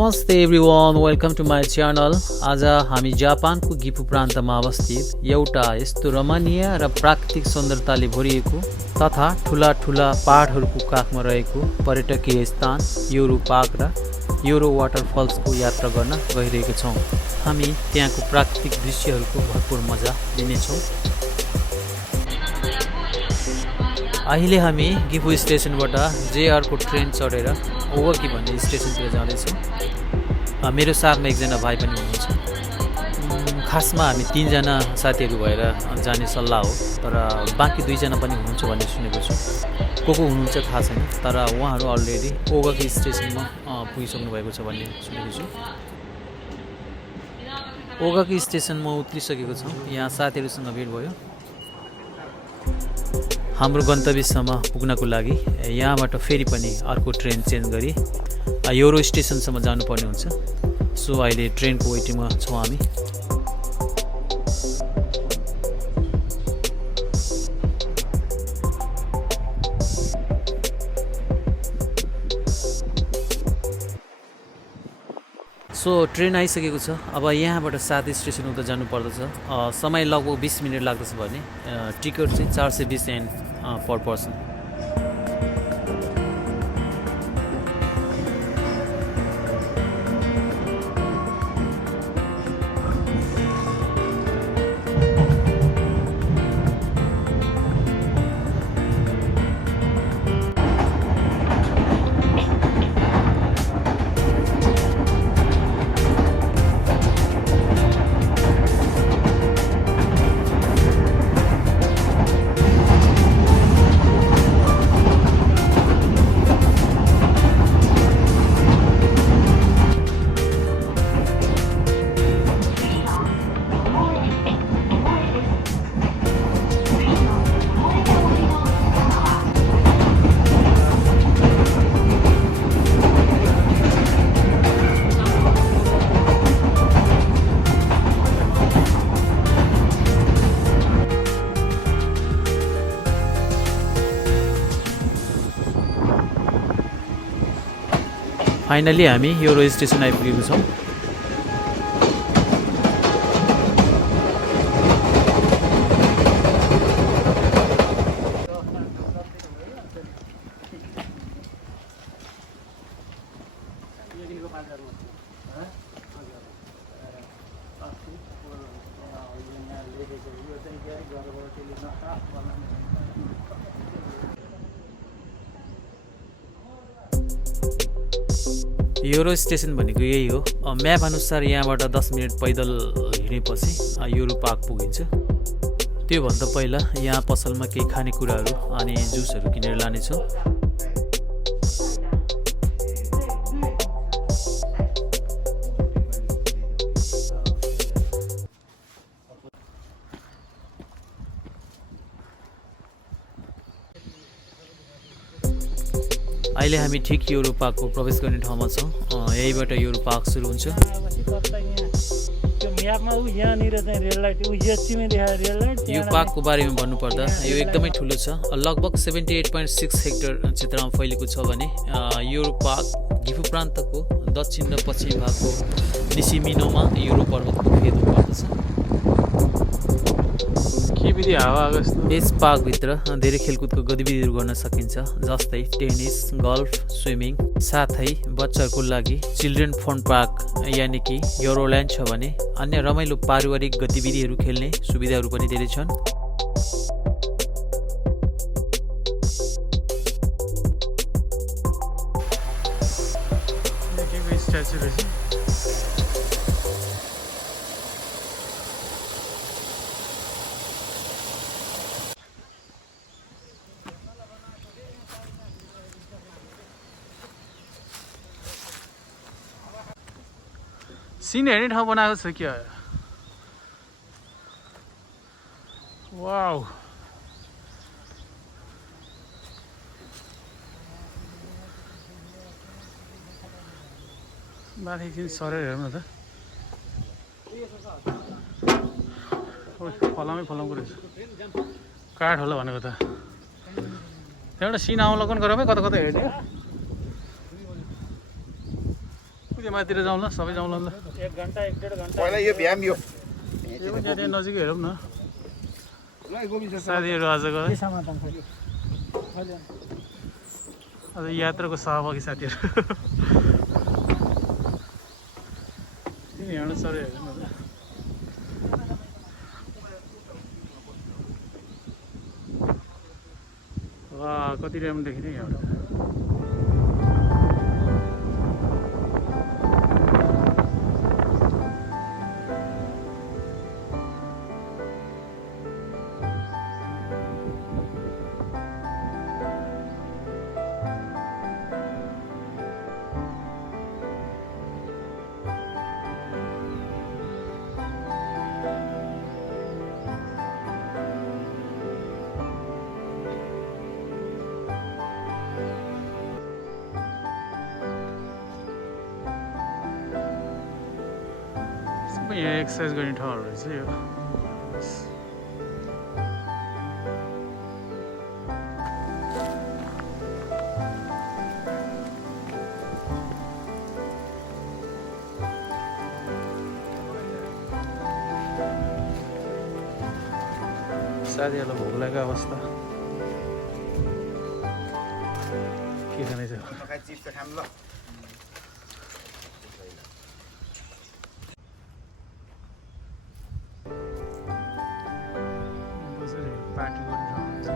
नमस्ते everyone, welcome to my channel. आज हामी जापानको गिफु प्रान्तमा अवस्थित एउटा यस्तो रमणीय र प्राकृतिक सौन्दर्यताले भरिएको तथा ठुला ठुला पहाडहरूको काखमा रहेको पर्यटकीय स्थान योरो पार्क र योरो वाटरफल्सको यात्रा गर्न गइरहेका छौँ। हामी त्यहाँको प्राकृतिक दृश्यहरूको भरपूर मजा लिनेछौँ। अहिले हामी गिफु स्टेसनबाट जेआरको ट्रेन चढेर ओगकी भन्ने स्टेसनतिर जाँदैछौँ। मेरो साथमा एकजना भाइ पनि हुनुहुन्छ। खासमा हामी 3 जना साथीहरू भएर जाने सल्लाह हो, तर बाँकी 2 जना पनि हुनुहुन्छ भन्ने सुनेको छु। को हुनुहुन्छ थाहा छैन, तर उहाँहरू अलरेडी ओगकी स्टेसनमा पुगिसक्नु भएको छ भन्ने सुनेको छु। ओगकी स्टेसनमा उत्रिसकेको छौँ। यहाँ साथीहरूसँग भेट भयो। हाम्रो गन्तव्यसम्म पुग्नको लागि यहाँबाट फेरि पनि अर्को ट्रेन चेन्ज गरी योरो स्टेसनसम्म जानुपर्ने हुन्छ। सो अहिले ट्रेनको वेटिङमा छौँ हामी। सो ट्रेन आइसकेको छ। अब यहाँबाट 7 स्टेसन उता जानु पर्दछ। समय लगभग 20 मिनट लाग्दछ भने टिकट चाहिँ 420 येन पर पर्सन। फाइनली हामी योरो स्टेसन आइपुगेको छौँ। योरो स्टेसन भनेको यही हो। म्याप अनुसार यहाँबाट 10 मिनट पैदल हिँडेपछि योरो पार्क पुगिन्छ। त्योभन्दा पहिला यहाँ पसलमा केही खानेकुराहरू अनि जुसहरू किनेर लानेछौँ। अहिले हामी ठिक योरो पार्कको प्रवेश गर्ने ठाउँमा छौँ। यहीबाट योरो पार्क सुरु हुन्छ। यो पार्कको बारेमा भन्नुपर्दा यो एकदमै ठुलो छ। लगभग 78.6 हेक्टर क्षेत्रमा फैलिएको छ भने योरो पार्क गिफु प्रान्तको दक्षिण र पश्चिम भागको निसिमिनोमा योरो पर्वतको फेदमा पर्दछ। यस पार्कभित्र धेरै खेलकुदको गतिविधिहरू गर्न सकिन्छ, जस्तै टेनिस, गल्फ, स्विमिङ। साथै बच्चाहरूको लागि चिल्ड्रेन फन पार्क यानि कि योरोल्यान्ड छ भने अन्य रमाइलो पारिवारिक गतिविधिहरू खेल्ने सुविधाहरू पनि धेरै छन्। सिन हेर्ने ठाउँ बनाएको छ क्या। वाउ, माथि एकछिन सरेर हेरौँ न त। फलामै फलाउँको रहेछ, काठ होला भनेको त। त्यहाँबाट सिन अवलोकन गरौँ है, कता कता हेर्ने। त्यो माथितिर जाउँ ल सबै जाउँ ल 1 घण्टा 1.5 घण्टा पहिला यो भ्याम यो यो पनि त्यहाँ नजिकै हेरौँ न ल गोबी छ साथीहरू आजको है समाधान छ कि अहिले आज यात्राको सहभागी साथीहरू तिमी हिँड्नु सरै हेर्नु न वा कति राम्रो देखिने यहाँबाट यहाँ एक्सर्साइज गर्ने ठाउँहरू रहेछ यो साथीहरूलाई भोक लागेको अवस्था के खाने छ चिप्स खाम ल पार्टी गर्ने ठाउँ छ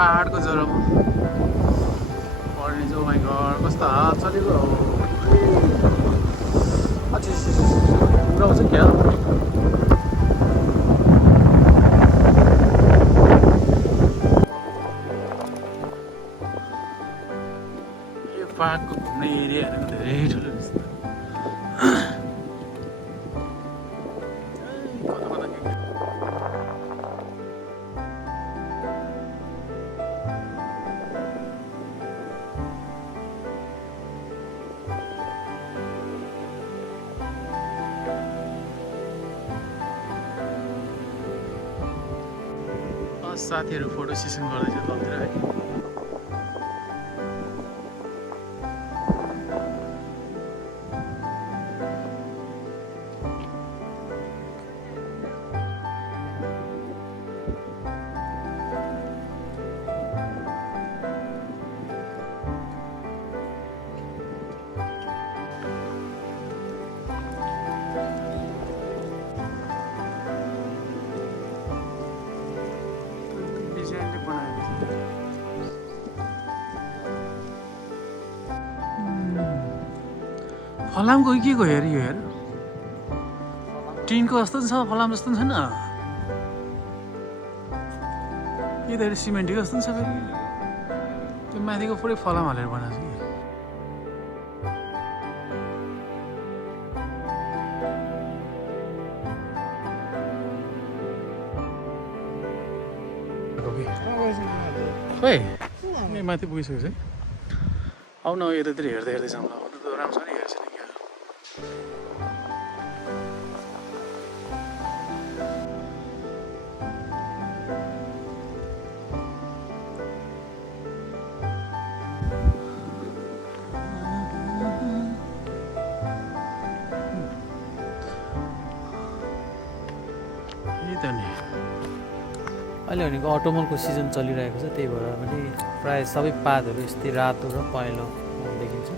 पहाडको ज्वरोमा पढ्ने चाहिँ माइ घर कस्तो हात चलेको हो पुरा आउँछ क्या यो पहाडको घुम्ने एरियाहरू धेरै ठुलो रहेछ साथीहरू फोटो सेसन गर्दैछ तलतिर है फलामको के को हेर यो हेर टिनको जस्तो छ फलाम जस्तो छैन यो त सिमेन्टको जस्तो छ फेरि त्यो माथिको पुरै फलाम हालेर बनाएको छ कि खै माथि पुगिसकेको छ आउ न यतातिर हेर्दै हेर्दै जाउँ ल त राम्रोसँग हेर्छ नि क्या अहिले भनेको अटोमलको सिजन चलिरहेको छ त्यही भएर पनि प्रायः सबै पातहरू यस्तै रातो र पहेँलो देखिन्छ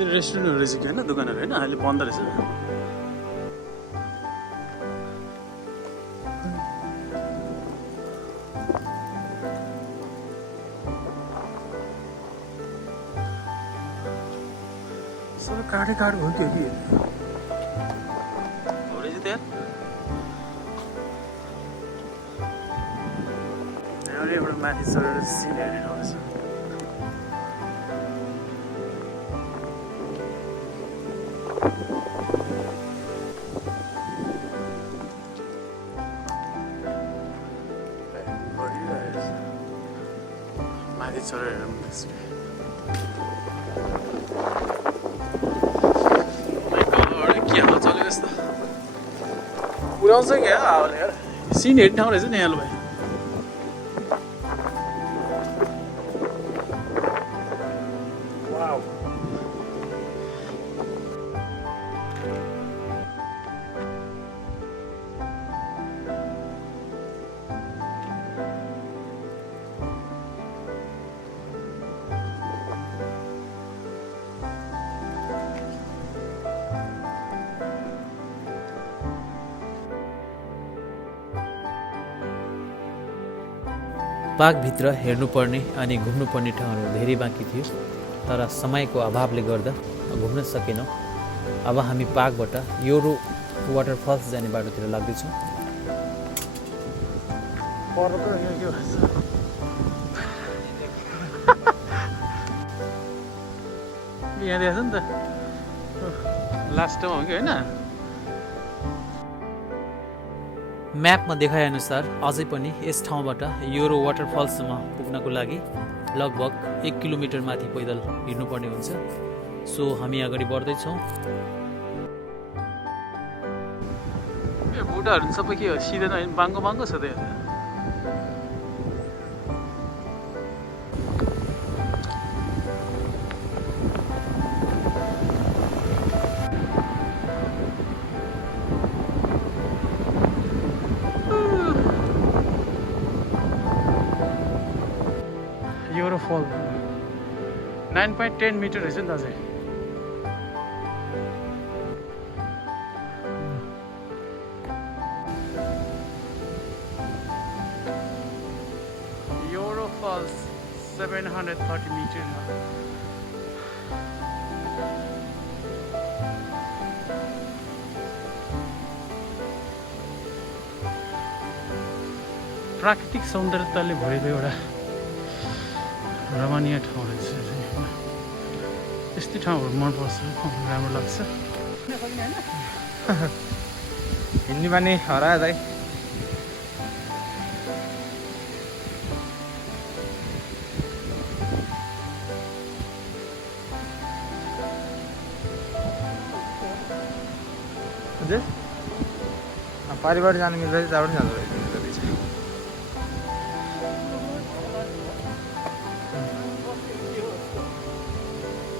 यता रेस्टुरेन्टहरू रहेछ कि होइन दोकानहरू होइन अहिले बन्द रहेछ सबै काठै काठ हुन्थ्यो कि हो रहेछ त्यहाँ एउटा माथि चढेर सिन हेरेर आउँदैछ माथि चढेर हेर्नु के हावा चल्यो यस्तो पुऱ्याउँछ क्या हावाले यार सिन हेर्ने ठाउँ रहेछ नि यहाँ भाइ पार्कभित्र हेर्नुपर्ने अनि घुम्नुपर्ने ठाउँहरू धेरै बाँकी थियो तर समयको अभावले गर्दा घुम्न सकेनौँ अब हामी पार्कबाट योरो वाटरफल्स जाने बाटोतिर लाग्दैछौँ यहाँ देखेछ नि त लास्ट टाइम हो कि होइन म्यापमा देखाएअनुसार अझै पनि यस ठाउँबाट योरो वाटरफल्ससम्म पुग्नको लागि लगभग 1 किलोमिटर माथि पैदल हिँड्नुपर्ने हुन्छ सो हामी अगाडि बढ्दैछौँ ए बुढाहरू सबै के हो सिधै नहिँड्नु बाङ्गो बाङ्गो छ त्यहाँ योरो फल 9.10 मिटर रहेछ नि त अझै योरो फल्स 730 मिटर प्राकृतिक सौन्दर्यताले भरेको एउटा रमणीय ठाउँ रहेछ यस्तै ठाउँहरू मनपर्छ राम्रो लाग्छ हिँड्ने बानी हरा दाइ हजुर पारिबाट जानु मिल्दैन त्यहाँबाट जाँदो रहेछ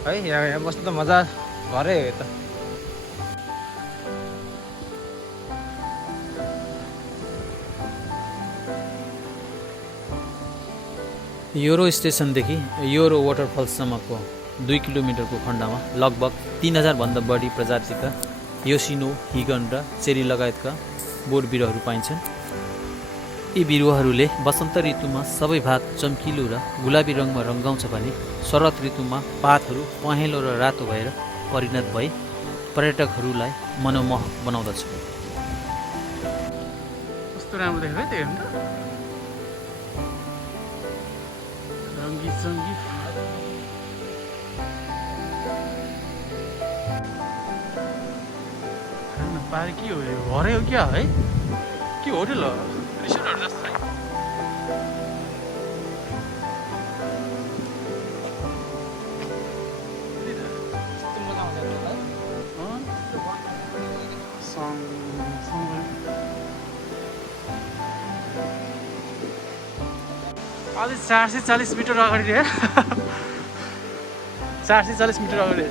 है यहाँ बस्नु त मजा घरै हो त योरो स्टेसनदेखि योरो वाटरफल्ससम्मको 2 किलोमिटरको खण्डमा लगभग 3000 भन्दा बढी प्रजातिका योसिनो हिगन र चेरी लगायतका बोट बिरुवाहरू पाइन्छन् यी बिरुवाहरूले वसन्त ऋतुमा सबै भाग चम्किलो र गुलाबी रङमा रङ्गाउँछ भने शरद ऋतुमा पातहरू पहेँलो र रातो भएर परिणत भई पर्यटकहरूलाई मनोमोह बनाउँदछ कस्तो राम्रो देख्यो है त्यो हेर्नु रङ्गी चङ्गी पार्क के हो घरै हो क्या है के होटल हो रिसोर्टहरू जस्तो है अझै 440 मिटर अगाडि रे 440 मिटर अगाडि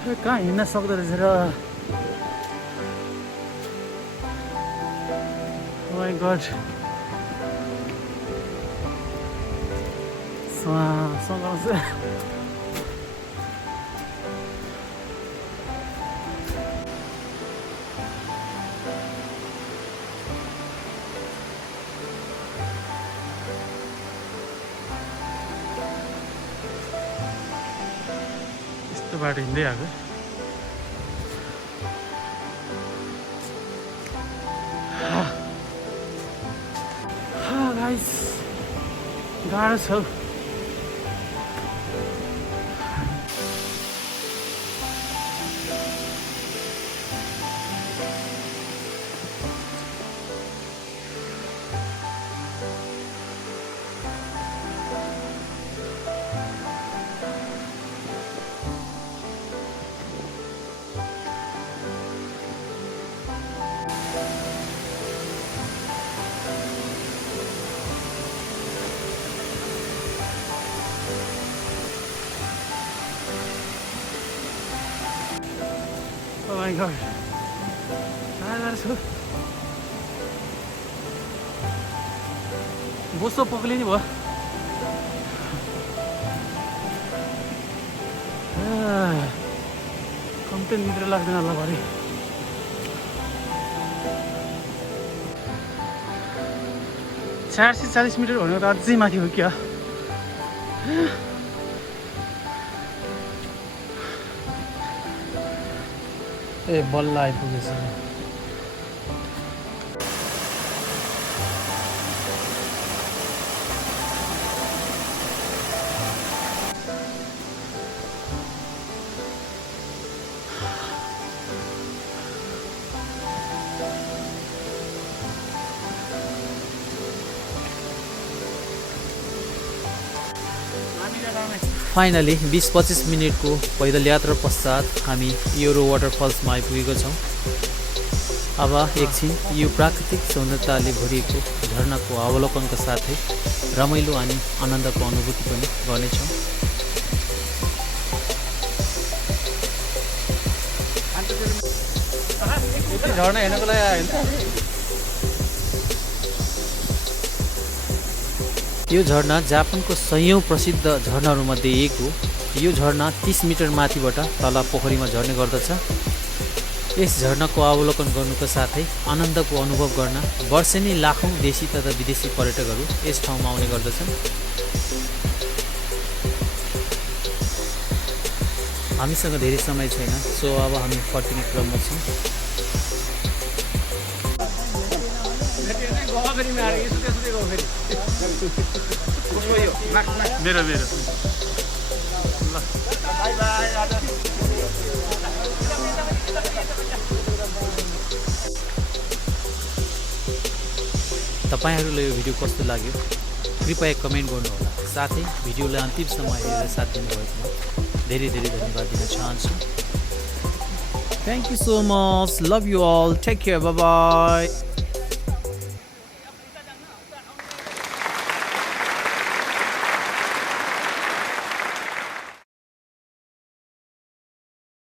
अरे कहाँ हिँड्न सक्दो रहेछ र माई गड सङ्घर्ष यस्तो बाटो हिँड्दै आएको गाइस गाह्रो छ हौ। Oh my god. बोसो पक्लिने भयो कम्ती निद्रा लाग्दैन होला भरे 440 मिटर भनेको त अझै माथि हो क्या ए बल्ल आइपुगेछ फाइनली 20-25 मिनटको पैदल यात्रा पश्चात हामी योरो वाटरफल्समा आइपुगेको छौँ। अब एकछिन यो प्राकृतिक सौन्दर्यताले भरिएको झरनाको अवलोकनका साथै रमाइलो अनि आनन्दको अनुभूति पनि गर्नेछौँ। झरना हेर्नको लागि आयो नि त यो झरना जापानको सयौं प्रसिद्ध झरनाहरूमध्ये एक हो। यो झरना 30 मिटर माथिबाट तल पोखरीमा झर्ने गर्दछ। यस झरनाको अवलोकन गर्नुका साथै आनन्दको अनुभव गर्न वर्षेनी लाखौं देशी तथा विदेशी पर्यटकहरू यस ठाउँमा आउने गर्दछन्। हामीसँग धेरै समय छैन, सो अब हामी फर्किने क्रममा छौँ। मेरो तपाईहरुलाई यो भिडियो कस्तो लाग्यो कृपया कमेन्ट गर्नुहोला। साथै भिडियोलाई अन्तिमसम्म हेरेर साथ दिनुभएकोमा धेरै धेरै धन्यवाद दिन चाहन्छु। Thank you so much. Love you all. Take care. Bye bye.